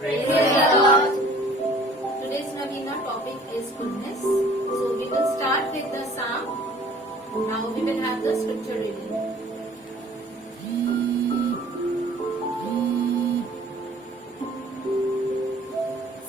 Praise the Lord. Today's Navina topic is goodness. So we will start with the psalm. Now we will have the scripture reading.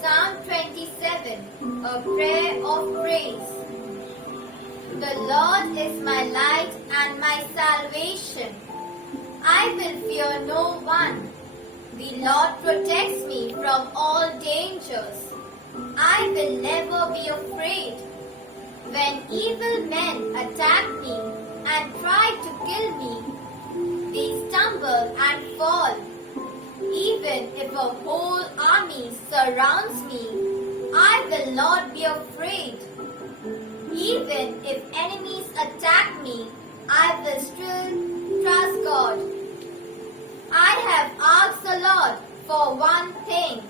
Psalm 27, a prayer of praise. The Lord is my light and my salvation. I will fear no one. The Lord protects me from all dangers. I will never be afraid. When evil men attack me and try to kill me, they stumble and fall. Even if a whole army surrounds me, I will not be afraid. Even if enemies attack me, I will still trust God. I have asked the Lord for one thing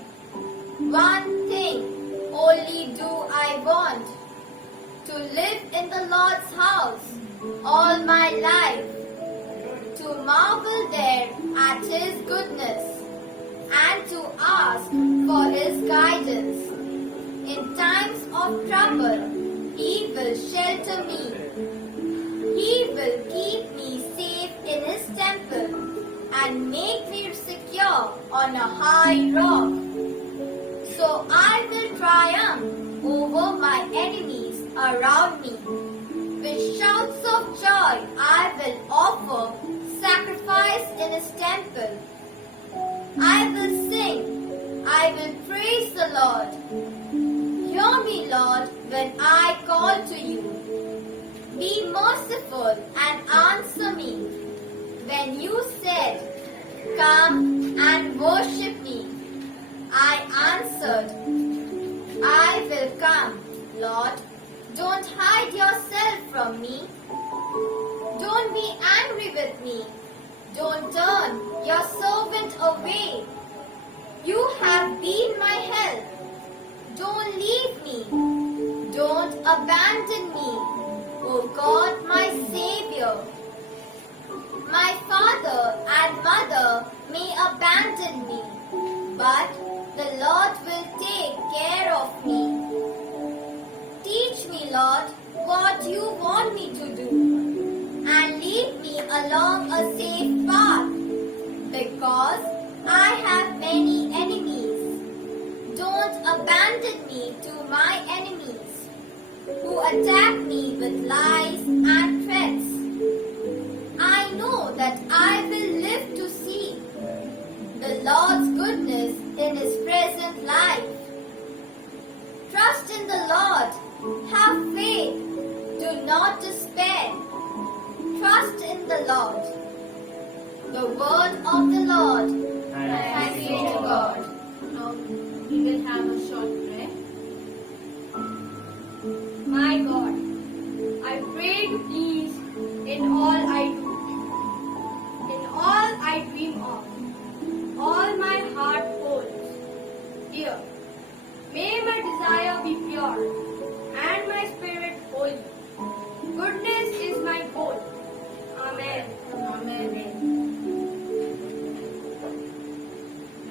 only do I want, to live in the Lord's house all my life, to marvel there at His goodness and to ask for His guidance. In times of trouble, He will shelter me. He will keep me safe in His temple and make me secure on a high rock. So I will triumph over my enemies around me. With shouts of joy I will offer sacrifice in His temple. I will sing, I will praise the Lord. Hear me, Lord, when I call to you. Be merciful and answer me. When you said, "Come and worship me," I answered, "I will come, Lord. Don't hide yourself from me. Don't be angry with me. Don't turn your servant away. You have been my help. Don't leave me. Don't abandon me, O God, my Savior. My father and mother may abandon me, but the Lord will take care of me. Teach me, Lord, what you want me to do, and lead me along a safe path, because I have many enemies. Don't abandon me to my enemies, who attack me with lies and threats. I know that I will live to see the Lord's goodness in His present life. Trust in the Lord. Have faith. Do not despair. Trust in the Lord. The word of the Lord. Thanks be to God. Now we will have a short prayer. My God, I pray to please in all I do, in all I dream of, all my heart holds dear. May my desire be pure and my spirit holy. Goodness is my goal. Amen. Amen.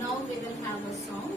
Now we will have a song.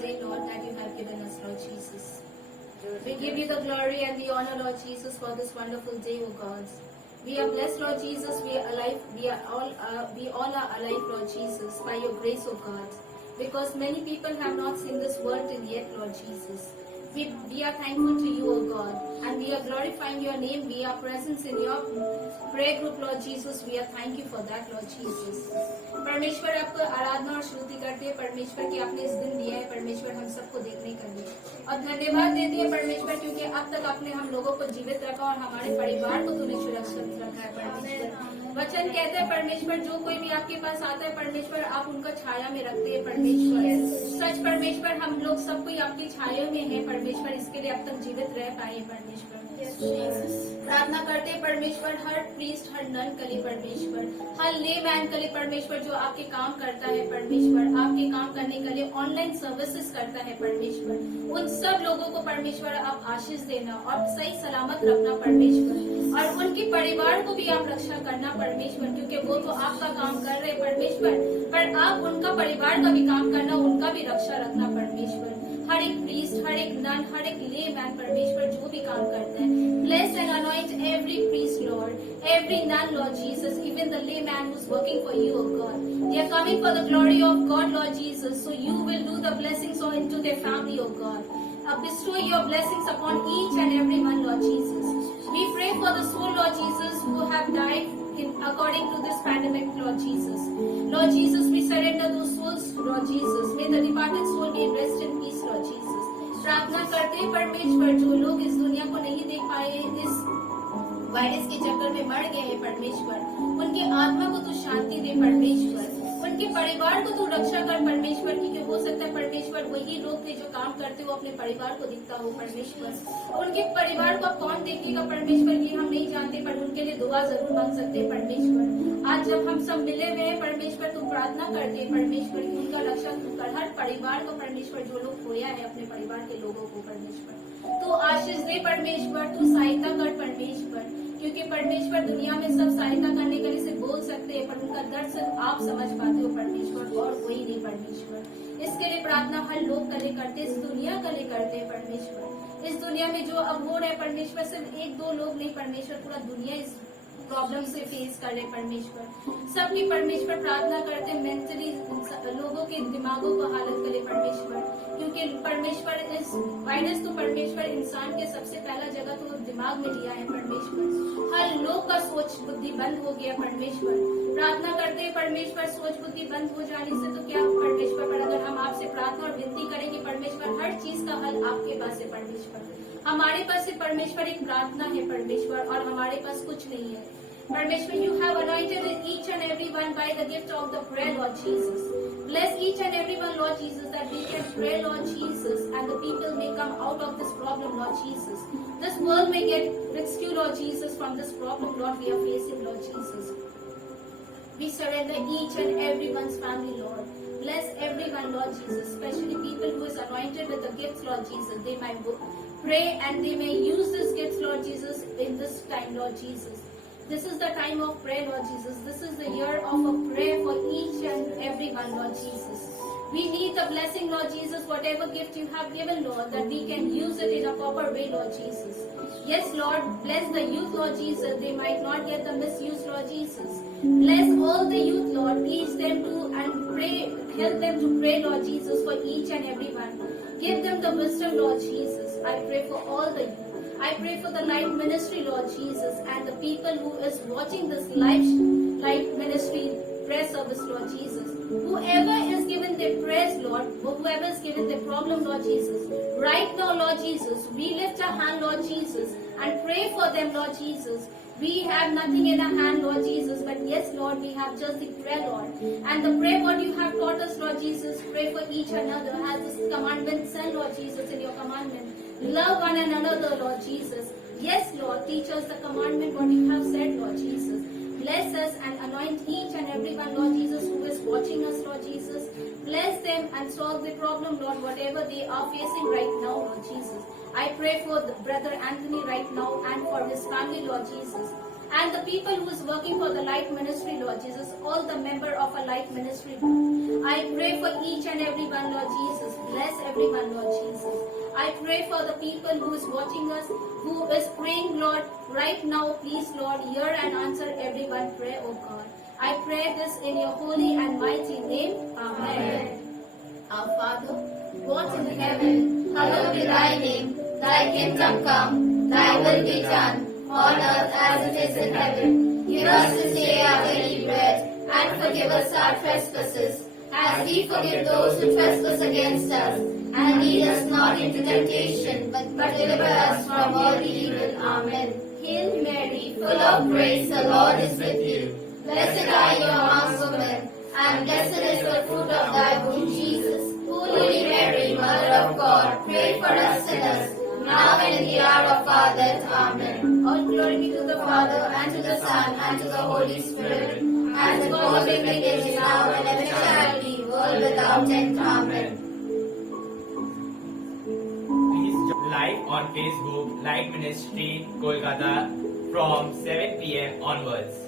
day, Lord, that you have given us, Lord Jesus. We give you the glory and the honor, Lord Jesus, for this wonderful day, O God. We are blessed, Lord Jesus. We are alive. We all are alive, Lord Jesus, by your grace, O God. Because many people have not seen this world till yet, Lord Jesus. We are thankful to you, O God, and we are glorifying your name. We are present in your prayer group, Lord Jesus. We are thank you for that, Lord Jesus. परमेश्वर आपको आराधना और स्तुति करते हैं परमेश्वर कि आपने इस दिन दिया है परमेश्वर हम सबको देखने का लिए और धन्यवाद देते हैं परमेश्वर क्योंकि अब तक आपने हम लोगों को जीवित रखा और हमारे परिवार को तूने सुरक्षित रखा है परमेश्वर। वचन कहते हैं परमेश्वर जो कोई भी आपके पास आता है परमेश्वर आप उनका छाया में रखते हैं परमेश्वर। सच परमेश्वर हम लोग सब कोई आपकी छाया में है परमेश्वर इसके लिए अब तक जीवित रह पाए परमेश्वर। प्रार्थना करते हैं परमेश्वर हर प्रीस्ट हर नन के लिए परमेश्वर हर ले मैन के लिए परमेश्वर जो आपके काम करता है परमेश्वर आपके काम करने के लिए ऑनलाइन सर्विसेज करता है परमेश्वर उन सब लोगों को परमेश्वर आप आशीष देना और सही सलामत रखना परमेश्वर और उनके परिवार को भी आप रक्षा करना परमेश्वर क्योंकि वो तो आपका काम कर रहे परमेश्वर पर आप उनका परिवार का भी काम करना उनका भी रक्षा रखना परमेश्वर। हर एक प्रीस्ट हर एक नन हर एक ले मैन परमेश्वर जो भी काम करता है bless and anoint every priest Lord every nun Lord Jesus even the layman who's working for you O God they are coming for the glory of God Lord Jesus so you will do the blessings into their family O God bestow your blessings upon each and every one Lord Jesus we pray for the soul Lord Jesus who have died according to this pandemic Lord Jesus we surrender those souls Lord Jesus may the departed soul be rest in peace Lord Jesus प्रार्थना करते हैं परमेश्वर जो लोग इस दुनिया को नहीं देख पाए इस वायरस के चक्कर में मर गए हैं परमेश्वर उनके आत्मा को तू शांति दे परमेश्वर उनके परिवार को तू रक्षा कर परमेश्वर क्योंकि हो सकता है परमेश्वर वही लोग थे जो काम करते हो अपने परिवार को दिखता हो परमेश्वर उनके परिवार को कौन देखेगा परमेश्वर ये हम नहीं जानते पर उनके लिए दुआ जरूर मांग सकते हैं परमेश्वर आज जब हम सब मिले हुए हैं परमेश्वर तुम प्रार्थना करते हैं परमेश्वर की उनका रक्षा तू कर हर परिवार को परमेश्वर जो लोग खोया है अपने परिवार के लोगों को परमेश्वर तू आशीष दे परमेश्वर तू सहायता कर परमेश्वर क्योंकि परमेश्वर दुनिया में सब सहायता करने के लिए से बोल सकते हैं पर उनका दर्द सिर्फ आप समझ पाते हो परमेश्वर और कोई नहीं परमेश्वर इसके लिए प्रार्थना हर लोग के लिए करते इस दुनिया के लिए करते हैं परमेश्वर इस दुनिया में जो अब हो रहा है परमेश्वर सिर्फ एक दो लोग नहीं परमेश्वर पूरा दुनिया इस प्रॉब्लम से फेस कर रहे परमेश्वर सबकी परमेश्वर प्रार्थना करते मेंटली लोगों के दिमागों को हालत करे परमेश्वर क्योंकि परमेश्वर इस वायरस तो परमेश्वर इंसान के सबसे पहला जगह तो दिमाग में लिया है परमेश्वर हर लोग का सोच बुद्धि बंद हो गया परमेश्वर प्रार्थना करते हैं परमेश्वर सोच बुद्धि बंद हो जाने से तो क्या परमेश्वर पर अगर हम आपसे प्रार्थना और विनती करें कि परमेश्वर हर चीज का हल आपके पास है परमेश्वर हमारे पास परमेश्वर एक प्रार्थना है परमेश्वर और हमारे पास कुछ नहीं है परमेश्वर you have anointed each and every one by the gift of the prayer Lord Jesus bless each and every one Lord Jesus that we can pray Lord Jesus and the people may come out of this problem Lord Jesus this world may get rescued Lord Jesus from this problem Lord we are facing Lord Jesus we surrender each and everyone's family Lord bless everyone Lord Jesus especially people who is anointed with the gifts Lord Jesus they might pray and they may use these gifts Lord Jesus in this time Lord Jesus this is the time of prayer Lord Jesus this is the year of a prayer for each and everyone Lord Jesus we need the blessing Lord Jesus whatever gift you have given Lord that we can use it in a proper way Lord Jesus yes Lord bless the youth Lord Jesus they might not get the misuse Lord Jesus bless all the youth Lord teach them to and pray help them to pray Lord Jesus for each and everyone give them the wisdom Lord Jesus I pray for all the youth I pray for the life ministry, Lord Jesus, and the people who is watching this life ministry prayer service, Lord Jesus. Whoever is given their prayers, Lord, whoever is given their problem, Lord Jesus, right now, Lord Jesus, we lift our hand, Lord Jesus, and pray for them, Lord Jesus. We have nothing in our hand, Lord Jesus, but yes, Lord, we have just the prayer, Lord. And the prayer what you have taught us, Lord Jesus, pray for each another as this commandment said, Lord Jesus, in your commandment. Love one another, Lord Jesus. Yes, Lord, teach us the commandment what you have said, Lord Jesus. Bless us and anoint each and everyone, Lord Jesus, who is watching us, Lord Jesus. Bless them and solve the problem, Lord, whatever they are facing right now, Lord Jesus. I pray for the brother Anthony right now and for his family, Lord Jesus. And the people who is working for the Light Ministry, Lord Jesus, all the member of a Light Ministry, Lord. I pray for each and every one, Lord Jesus. Bless everyone, Lord Jesus. I pray for the people who is watching us, who is praying, Lord, right now. Please, Lord, hear and answer everyone prayer, oh God. I pray this in your holy and mighty name. Amen. Our Father, who art in heaven, hallowed be thy name. Thy kingdom come, thy will be done, on earth as it is in heaven. Give us this day our daily bread, and forgive us our trespasses, as we forgive those who trespass against us. And lead us not into temptation, but deliver us from all evil. Amen. Hail Mary, Full of grace, the Lord is with you. Blessed are you amongst women, and blessed is the fruit of thy womb, Jesus. Holy Mary, Mother of God, pray for us sinners, now and in the hour of our death. Amen. all glory be to the Father, Father, and to the Son, and to the Holy Spirit, as it was in the beginning, now and ever shall be, world without end. Amen. Please join live on Facebook, Light Ministry, Kolkata from 7 p.m. onwards.